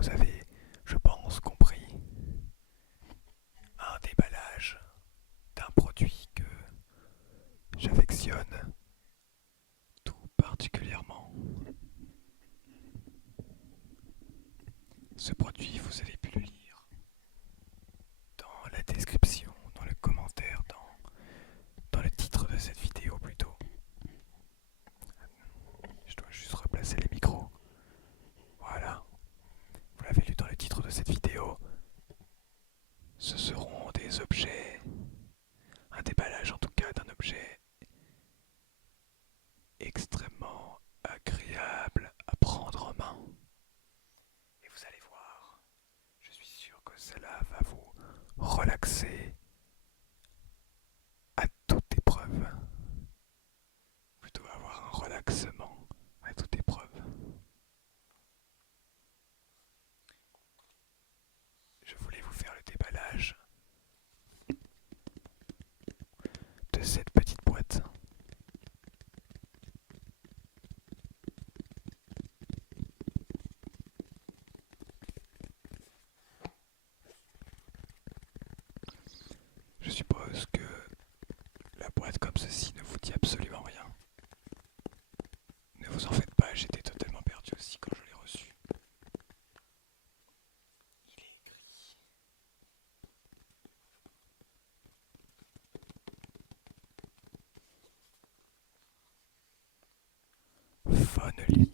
vous avez, je pense, compris, un déballage d'un produit que j'affectionne tout particulièrement. Ce produit, vous avez pu le lire dans la description, dans le commentaire, dans le titre de cette vidéo plutôt. Je dois juste replacer les micros. Voilà, vous l'avez lu dans le titre de cette vidéo. Ce seront des objets, un déballage en tout cas d'un objet extrêmement agréable à prendre en main. Et vous allez voir, je suis sûr que cela va vous relaxer à toute épreuve. Plutôt avoir un relaxement à toute épreuve. Je voulais vous faire le déballage de cette petite boîte. Je suppose que la boîte comme ceci ne vous dit absolument rien. Ne vous en faites pas, j'étais totalement perdu aussi quand je l'ai reçu. Il est écrit Fonely.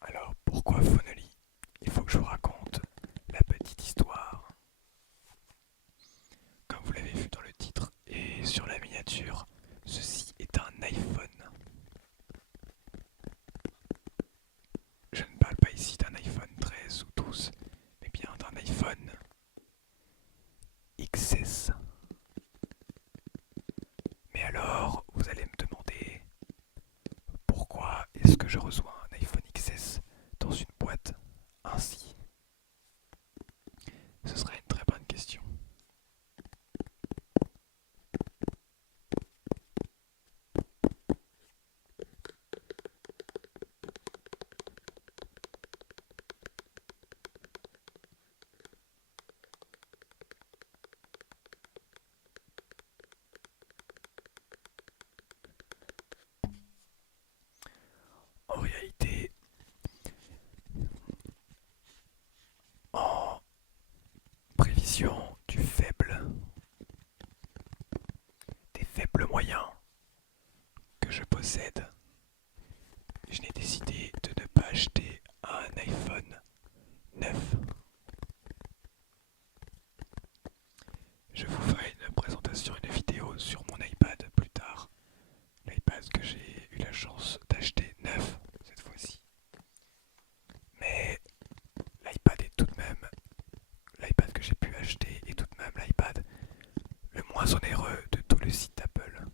Alors pourquoi Fonely? Il faut que je vous raconte la petite histoire. Comme vous l'avez vu dans le titre et sur la miniature, ceci est un iPhone. Je ne parle pas ici d'un iPhone 13 ou 12, mais bien d'un iPhone XS. Mais alors, vous allez me demander pourquoi est-ce que je reçois un iPhone XS dans une boîte ainsi? Ce serait une très bonne question. En réalité, en prévision des faibles moyens que je possède, je n'ai décidé de ne pas acheter un iPhone 9. Je vous ferai une présentation, une vidéo sur mon iPad plus tard. L'iPad que j'ai eu la chance d'acheter neuf cette fois-ci. Mais l'iPad est tout de même, l'iPad que j'ai pu acheter est tout de même l'iPad le moins onéreux de tout le site Apple.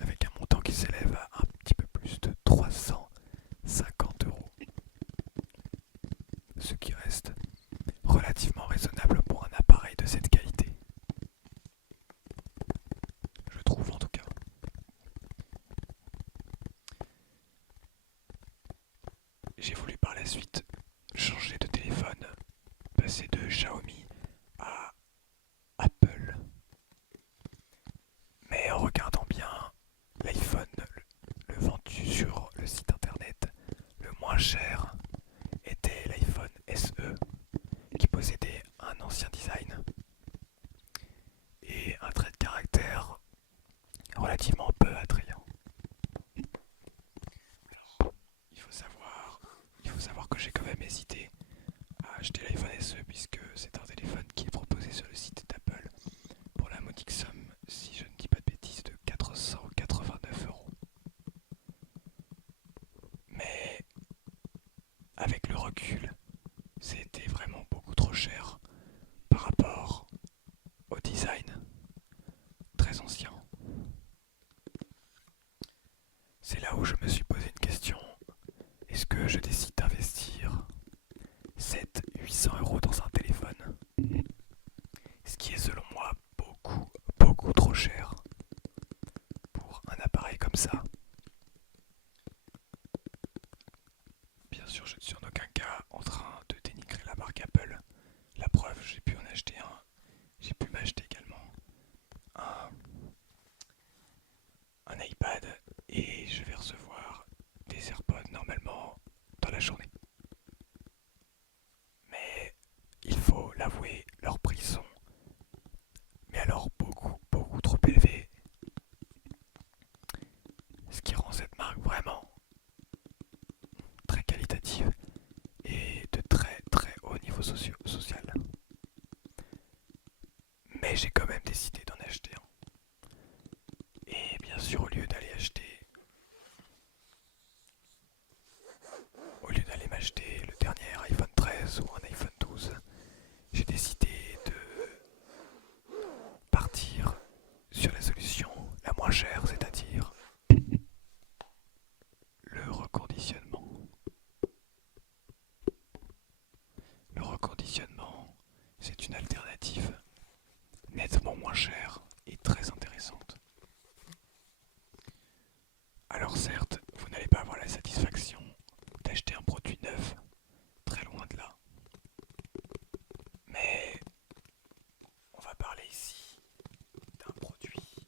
Avec un montant qui s'élève à un petit peu plus de 350 €. Ce qui reste relativement raisonnable pour un appareil de cette qualité. Je trouve en tout cas. J'ai voulu par la suite changer de téléphone, passer de Xiaomi à Apple. Mais en regardant bien, l'iPhone, le vendu sur le site internet le moins cher, était l'iPhone SE, qui possédait un ancien design et un trait de caractère relativement peu attrayant. Alors, il faut savoir que j'ai quand même hésité à acheter l'iPhone SE puisque c'est un téléphone qui est proposé sur le site d'Apple pour la modique somme, si je ne dis pas de bêtises, de 489 €. Mais avec le recul, c'était vraiment beaucoup trop cher par rapport au design très ancien. C'est là où je me suis posé une question. Est-ce que je décide bien sûr, je ne suis en aucun cas en train de dénigrer la marque Apple. La preuve, j'ai pu en acheter un. J'ai pu m'acheter également un, un iPad et je vais recevoir des AirPods normalement dans la journée. Mais il faut l'avouer, leurs prix sont mais alors beaucoup trop élevés, ce qui rend cette marque vraiment très qualitative et de très haut niveau social. Mais j'ai quand même décidé d'en acheter un. Et bien sûr, au lieu d'aller m'acheter le dernier iPhone 13 ou un iPhone 12, j'ai décidé de partir sur la solution la moins chère, c'est-à-dire le reconditionnement. Le reconditionnement, c'est une alternative nettement moins chère et très intéressante. Alors certes, vous n'allez pas avoir la satisfaction d'acheter un produit neuf, très loin de là. Mais on va parler ici d'un produit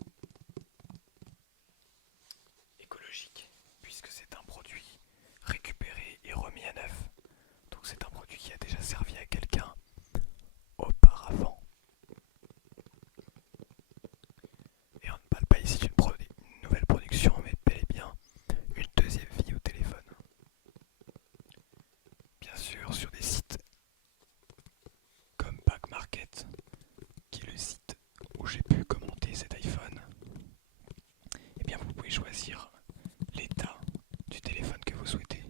écologique, puisque c'est un produit récupéré et remis à neuf. Donc c'est un produit qui a déjà servi à quelqu'un auparavant. Et on ne parle pas ici d'une nouvelle production, mais bel et bien une deuxième vie au téléphone. Bien sûr, sur des sites comme Back Market, qui est le site où j'ai pu commenter cet iPhone, eh bien vous pouvez choisir l'état du téléphone que vous souhaitez.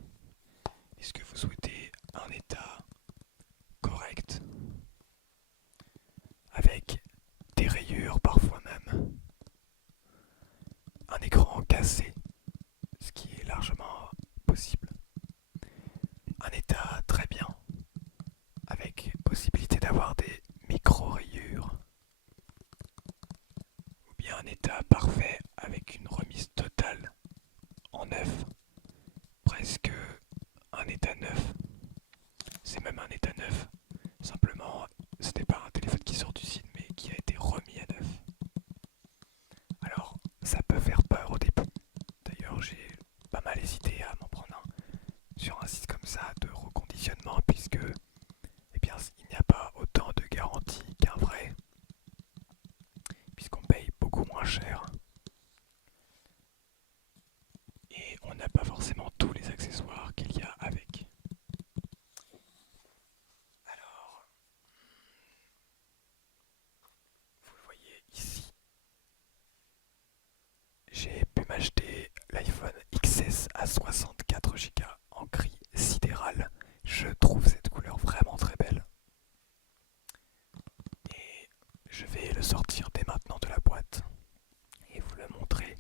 Est-ce que vous souhaitez un état correct, avec des rayures parfois même, un écran cassé, ce qui est largement possible, un état très bien, avec possibilité d'avoir des micro-rayures, ou bien un état parfait avec une remise totale en neuf, presque un état neuf. C'est même un état neuf, simplement ce n'est pas un téléphone qui sort d'usine mais qui a été remis à neuf. Alors ça peut faire peur au début, d'ailleurs j'ai pas mal hésité à m'en prendre un sur un site comme ça de reconditionnement puisque eh bien, il n'y a pas autant de garantie qu'un vrai, puisqu'on paye beaucoup moins cher et on n'a pas forcément tous les accessoires qu'il y a avec. Alors, vous le voyez ici, j'ai pu m'acheter l'iPhone XS à 64 Go en gris sidéral. Je trouve cette couleur vraiment très belle. Et je vais le sortir dès maintenant de la boîte et vous le montrer.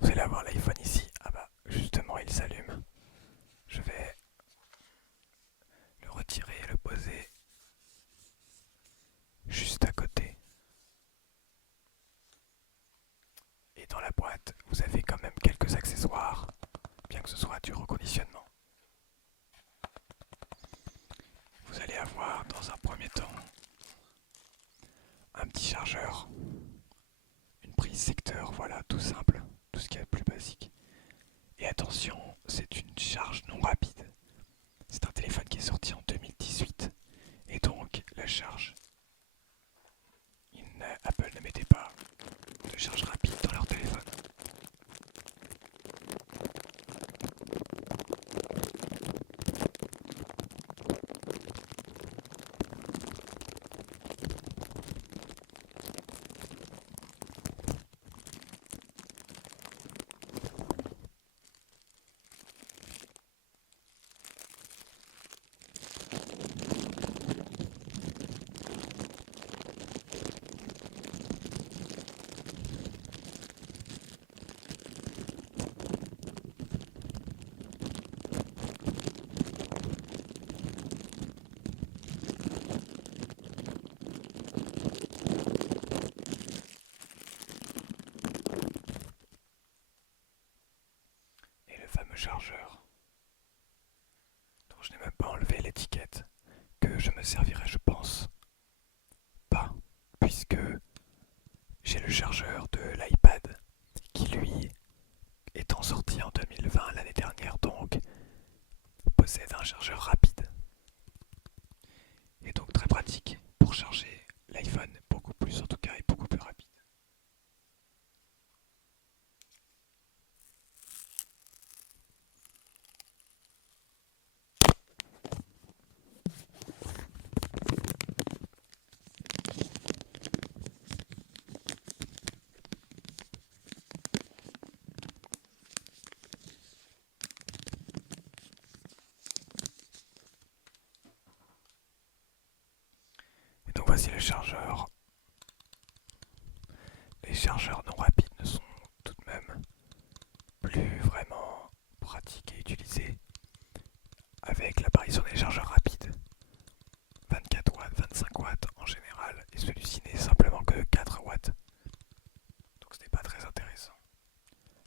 Vous allez avoir l'iPhone ici. Ah bah justement il s'allume. Je vais le retirer et le poser juste à côté. Et dans la boîte, vous avez quand même quelques accessoires, bien que ce soit du reconditionnement. Vous allez avoir dans un premier temps un petit chargeur, une prise secteur, voilà, tout simple, tout ce qu'il y a de plus basique. Et attention, c'est une charge non rapide. C'est un téléphone qui est sorti en 2018 et donc la charge, Apple ne mettait pas de charge rapide dans leur téléphone. fameux chargeur, dont je n'ai même pas enlevé l'étiquette, que je me servirai, je pense, pas, puisque j'ai le chargeur de l'iPad qui, lui, étant sorti en 2020 l'année dernière, donc possède un chargeur rapide et donc très pratique pour charger l'iPhone, beaucoup plus en tout cas et beaucoup plus rapide. Et donc voici le chargeur. Les chargeurs non rapides ne sont tout de même plus vraiment pratiques et utilisés avec l'apparition des chargeurs rapides. 24 watts, 25 watts en général, et celui-ci n'est simplement que 4 watts. Donc ce n'est pas très intéressant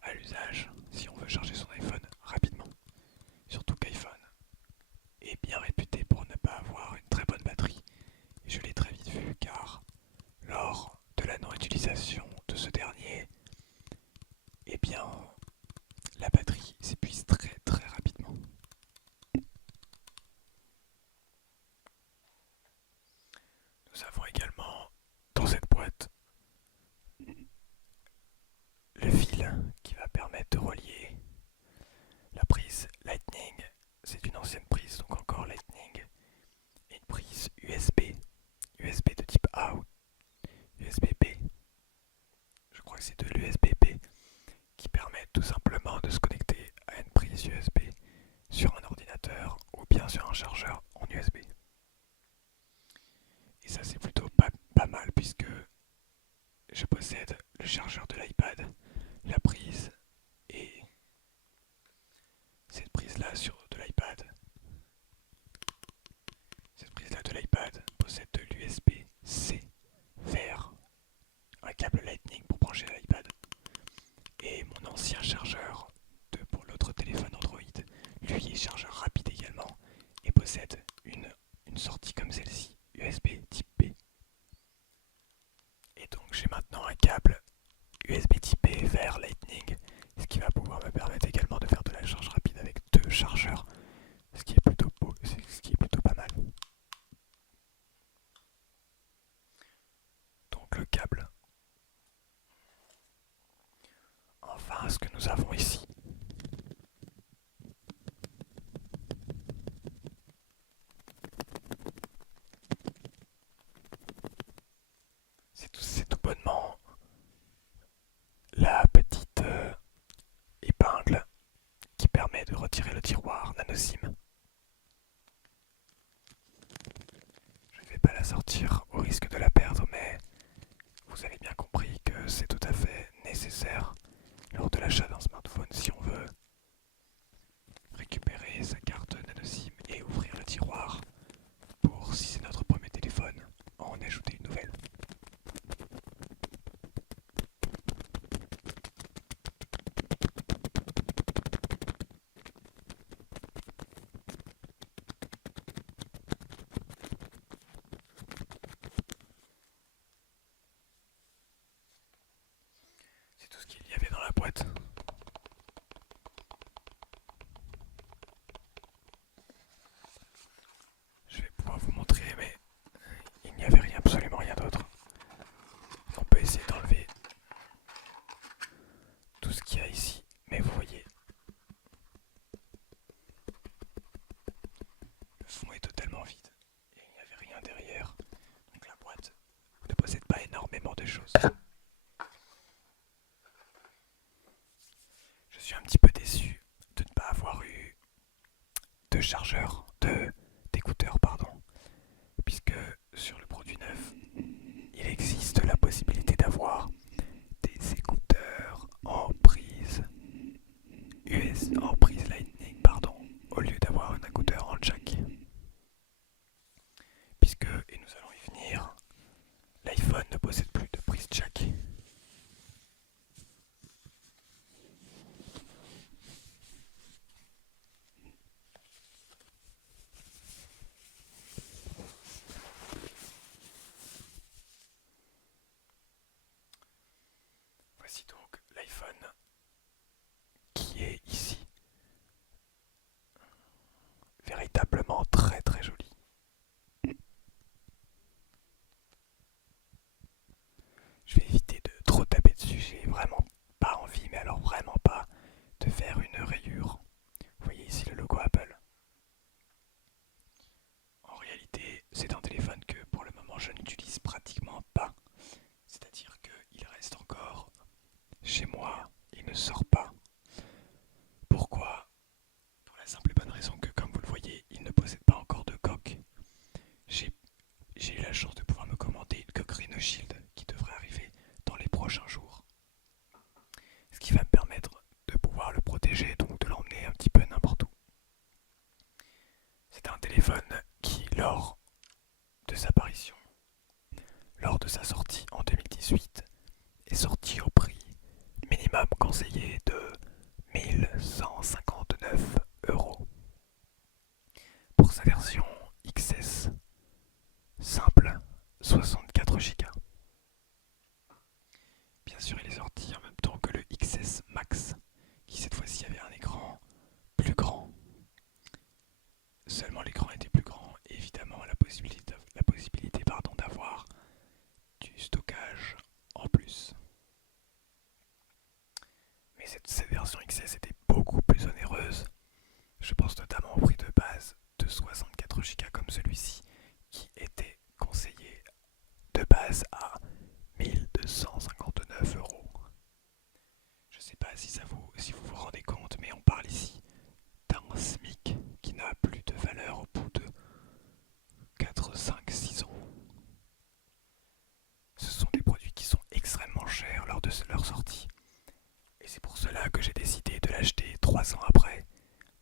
à l'usage si on veut charger son iPhone rapidement. Surtout qu'iPhone est bien réputé pour ne pas avoir une très bonne batterie. Et je l'ai très vite vu car lors de la non-utilisation de ce dernier, eh bien la batterie s'épuise très très rapidement. Nous avons également dans cette boîte le fil qui va permettre de relier la prise Lightning, c'est une ancienne prise donc encore Lightning, et une prise USB de type A ou USB B, je crois que c'est de l'USB B, qui permet tout simplement de se connecter à une prise USB sur un ordinateur ou bien sur un chargeur en USB. Et ça c'est plutôt pas mal puisque je possède le chargeur de l'iPad, la prise et cette prise là de l'iPad. Cette prise là de l'iPad possède de l'USB-C vers un câble Lightning pour brancher l'iPad. Et mon ancien chargeur pour l'autre téléphone Android, lui est chargeur rapide également et possède une sortie comme celle-ci, USB type B. Et donc j'ai maintenant un câble USB type B vers Lightning, ce qui va pouvoir me permettre également de faire de la charge rapide avec deux chargeurs, ce qui est plutôt beau, ce qui est plutôt pas mal. Donc le câble. Enfin, ce que nous avons ici. C'est tout bonnement la petite épingle qui permet de retirer le tiroir nano-SIM. Je ne vais pas la sortir au risque de la perdre, mais vous avez bien compris que c'est tout à fait nécessaire lors de l'achat d'un smartphone si on veut récupérer sa carte nano-SIM et ouvrir le tiroir pour, si c'est notre premier téléphone, en ajouter une nouvelle. C'est tout ce qu'il y avait dans la boîte. Je vais pouvoir vous montrer, mais il n'y avait rien, absolument rien d'autre. On peut essayer d'enlever tout ce qu'il y a ici, mais vous voyez, le fond est totalement vide et il n'y avait rien derrière. Donc la boîte ne possède pas énormément de choses. Je suis un petit peu déçu de ne pas avoir eu de chargeur, d'écouteurs, pardon, puisque sur le produit neuf, il existe la possibilité d'avoir des écouteurs en prise Lightning, pardon, au lieu d'avoir un écouteur en jack. Puisque, et nous allons y venir, l'iPhone ne possède plus de prise jack. cette version XS était beaucoup plus onéreuse. Je pense notamment au prix de base de 64 Go comme celui-ci, qui était conseillé de base à 1259 €. Je sais pas si vous vous rendez compte, mais on parle ici d'un SMIC qui n'a plus de valeur au bout de 4, 5, 6 ans. Ce sont des produits qui sont extrêmement chers lors de leur sortie. Et c'est pour cela que j'ai décidé de l'acheter 3 ans après,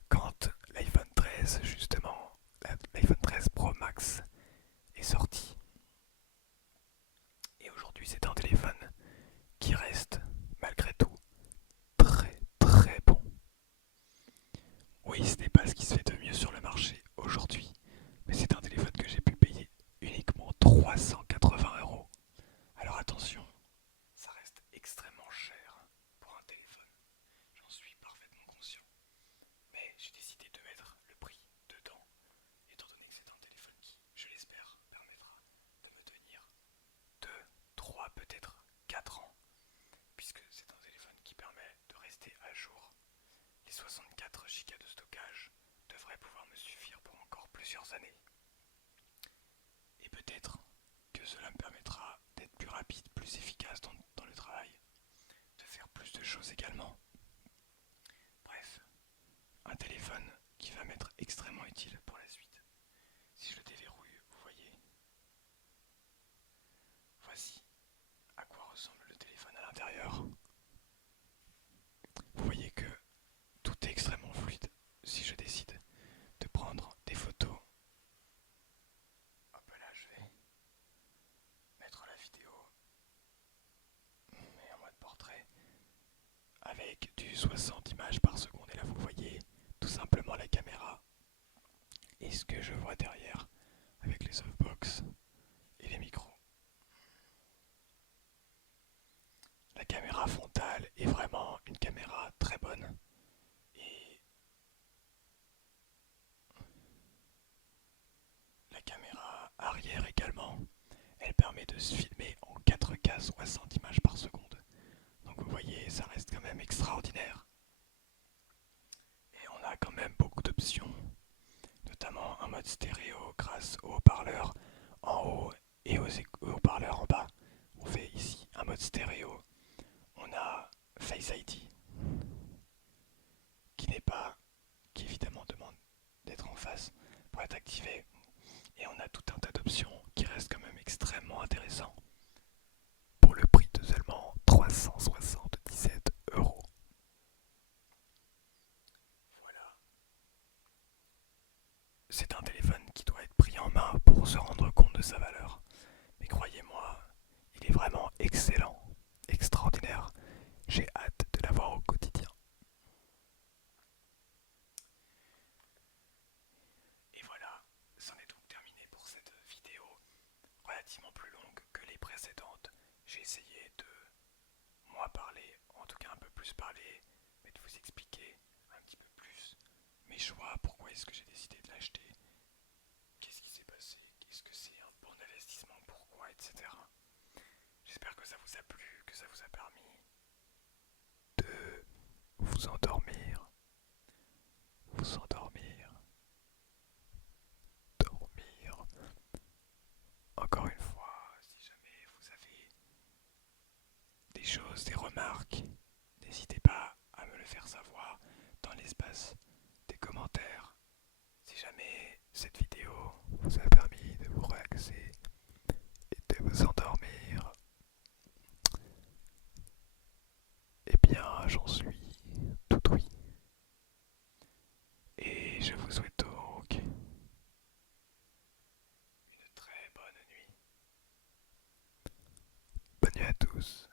quand l'iPhone 13, justement, l'iPhone 13 Pro Max est sorti. Et aujourd'hui, c'est un téléphone qui reste, malgré tout, très très bon. Oui, ce n'est pas ce qui se fait de mieux sur le marché aujourd'hui, mais c'est un téléphone que j'ai pu payer uniquement 380 €. Alors attention, ça reste extrêmement cher pour un téléphone, j'en suis parfaitement conscient. Mais j'ai décidé de mettre le prix dedans, étant donné que c'est un téléphone qui, je l'espère, permettra de me tenir 2, 3, peut-être 4 ans, puisque c'est un téléphone qui permet de rester à jour. Les 64 Go de stockage devraient pouvoir me suffire pour encore plusieurs années. Et peut-être que cela me permettra d'être plus rapide, plus efficace dans le travail, de faire plus de choses également. Bref, un téléphone qui va m'être extrêmement utile pour la suite. Si je le déverrouille, vous voyez, voici à quoi ressemble le téléphone à l'intérieur. Vous voyez que tout est extrêmement fluide. Si je décide de prendre des photos, hop là, je vais mettre la vidéo, mais en mode portrait, avec du 60 images par seconde. Et là, vous voyez tout simplement la caméra et ce que je vois derrière avec les softbox et les micros. La caméra frontale est vraiment une caméra très bonne et la caméra arrière également, elle permet de se filmer en 4K 60 images par seconde. Donc vous voyez, ça reste quand même extraordinaire. Et on a quand même beaucoup d'options, notamment un mode stéréo grâce aux haut-parleurs en haut et aux haut-parleurs en bas. On fait ici un mode stéréo. On a Face ID qui évidemment demande d'être en face pour être activé. Et on a tout un tas d'options qui restent quand même extrêmement intéressants pour le prix de seulement 377 €. Voilà. C'est un téléphone qui doit être pris en main pour se rendre compte de sa valeur. Mais croyez-moi, il est vraiment excellent, extraordinaire. J'ai hâte de l'avoir au quotidien. Et voilà, c'en est donc terminé pour cette vidéo relativement plus longue que les précédentes. J'ai essayé de moi parler, en tout cas un peu plus parler, mais de vous expliquer un petit peu plus mes choix, pourquoi est-ce que j'ai décidé de l'acheter, qu'est-ce qui s'est passé, est-ce que c'est un bon investissement, pourquoi, etc. J'espère que ça vous a plu, que ça vous a permis de vous endormir, dormir. Encore une fois, si jamais vous avez des choses, des remarques, n'hésitez pas à me le faire savoir dans l'espace des commentaires. Si jamais cette vidéo vous a permis de vous relaxer et de vous endormir, eh bien j'en suis tout oui. Et je vous souhaite donc une très bonne nuit. Bonne nuit à tous.